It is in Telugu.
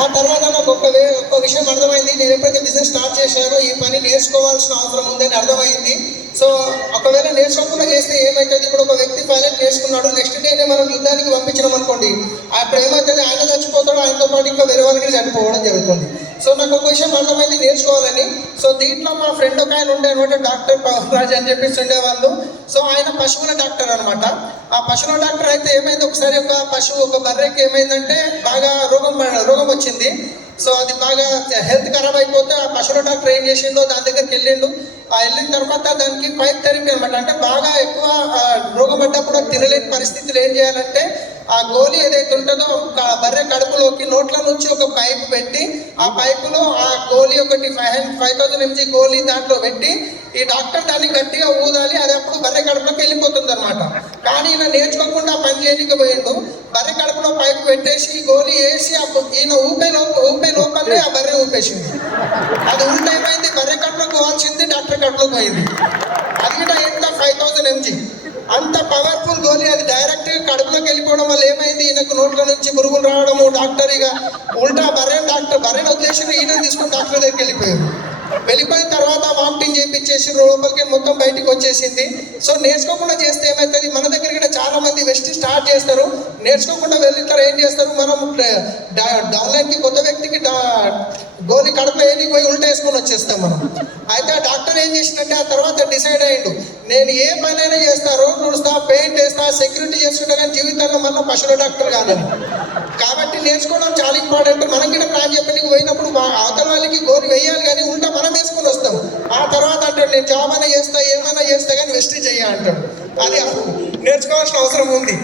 ఆ తర్వాత నాకు ఒక్క విషయం అర్థమైంది. నేను ఎప్పుడైతే బిజినెస్ స్టార్ట్ చేశానో ఈ పని నేర్చుకోవాల్సిన అవసరం ఉందని అర్థమైంది. సో ఒకవేళ నేర్చుకోకుండా చేస్తే ఏమవుతుంది, ఇప్పుడు ఒక వ్యక్తి పైలట్ నేర్చుకున్నాడు, నెక్స్ట్ డేనే మనం యుద్ధానికి పంపించడం అనుకోండి, అప్పుడు ఏమవుతుంది, ఆయన చచ్చిపోతాడు, ఆయనతో పాటు ఇంకా వేరే వాళ్ళకి చనిపోవడం జరుగుతుంది. సో నాకు ఒక విషయం అర్థమైంది నేర్చుకోవాలని. సో దీంట్లో మా ఫ్రెండ్ ఒక ఆయన ఉండే అనమాట, డాక్టర్ పవన్రాజ్ అని చెప్పేసి ఉండేవాళ్ళు. సో ఆయన పశువుల డాక్టర్ అనమాట. ఆ పశువుల డాక్టర్ అయితే ఏమైంది, ఒకసారి ఒక పశువు ఒక బర్రెకి ఏమైందంటే బాగా రోగం వచ్చింది. సో అది బాగా హెల్త్ ఖరాబ్ అయిపోతే ఆ పశువుల డాక్టర్ ఏం చేసిండో దాని దగ్గరికి వెళ్ళిండు. ఆ వెళ్ళిన తర్వాత దానికి పైప్ థెరపీ అనమాట, అంటే బాగా ఎక్కువ రోగం పడ్డప్పుడు తినలేని పరిస్థితులు ఏం చేయాలంటే ఆ గోళీ ఏదైతే ఉంటుందో బర్రె కడుపులోకి నోట్ల నుంచి ఒక పైపు పెట్టి ఆ పైపులో ఆ గోళీ ఒకటి 5000 mg గోళీ దాంట్లో పెట్టి ఈ డాక్టర్ దాన్ని గట్టిగా ఊదాలి, అది అప్పుడు బర్రె కడుపులోకి వెళ్ళిపోతుంది అనమాట. కానీ ఈయన నేర్చుకోకుండా పని చేయకపోయిండు. బర్రె కడుపులో పైపు పెట్టేసి గోళీ వేసి ఈయన ఊపే లోపలనే ఆ బర్రె ఊపేసింది. అది ఉల్టైపోయింది, బర్రె కడుపులోకి పోవాల్సింది డాక్టర్ కడుపులోకి పోయింది. అది కూడా ఎంత 5000 mg, అంత పవర్ఫుల్ గోళీ. అది డైరెక్ట్ కడుపులోకి వెళ్ళిపోవడం వల్ల ఏమైంది, ఈయనకు నోట్ల నుంచి పురుగులు రావడము. డాక్టర్ ఇక ఉల్టా బర్రెని వదిలేసి ఈయన తీసుకుని డాక్టర్ దగ్గరికి వెళ్ళిపోయిన తర్వాత వామిటింగ్ చేయించేసి లోపలికి మొత్తం బయటకు వచ్చేసింది. సో నేర్చుకోకుండా చేస్తే ఏమవుతుంది, మన దగ్గర కూడా చాలా మంది వెస్ట్ స్టార్ట్ చేస్తారు, నేర్చుకోకుండా వెళ్తారు. ఏం చేస్తారు, మనం డౌన్లైన్కి కొత్త వ్యక్తికి గోలి కడుపులో ఏనికి పోయి ఉల్టా వేసుకొని వచ్చేస్తాం మనం. అయితే ఆ డాక్టర్ ఏం చేసినట్టే ఆ తర్వాత డిసైడ్ అయ్యిండు, నేను ఏ పనైనా చేస్తారో నడుస్తా, పెయింట్ వేస్తా, సెక్యూరిటీ చేసుకుంటా, కానీ జీవితంలో మళ్ళీ పశువుల డాక్టర్ కాదని. కాబట్టి నేర్చుకోవడం చాలా ఇంపార్టెంట్. మనం కూడా ప్లాన్ చెప్పడానికి పోయినప్పుడు అవతల వాళ్ళకి గోలి వేయాలి, కానీ ఉల్టా మనం వేసుకొని వస్తాం. ఆ తర్వాత అంటాడు, నేను జాబ్ అయినా చేస్తా, ఏమైనా చేస్తా, కానీ వెస్ట్ చెయ్య అంటాడు. అది నేర్చుకోవాల్సిన అవసరం ఉంది.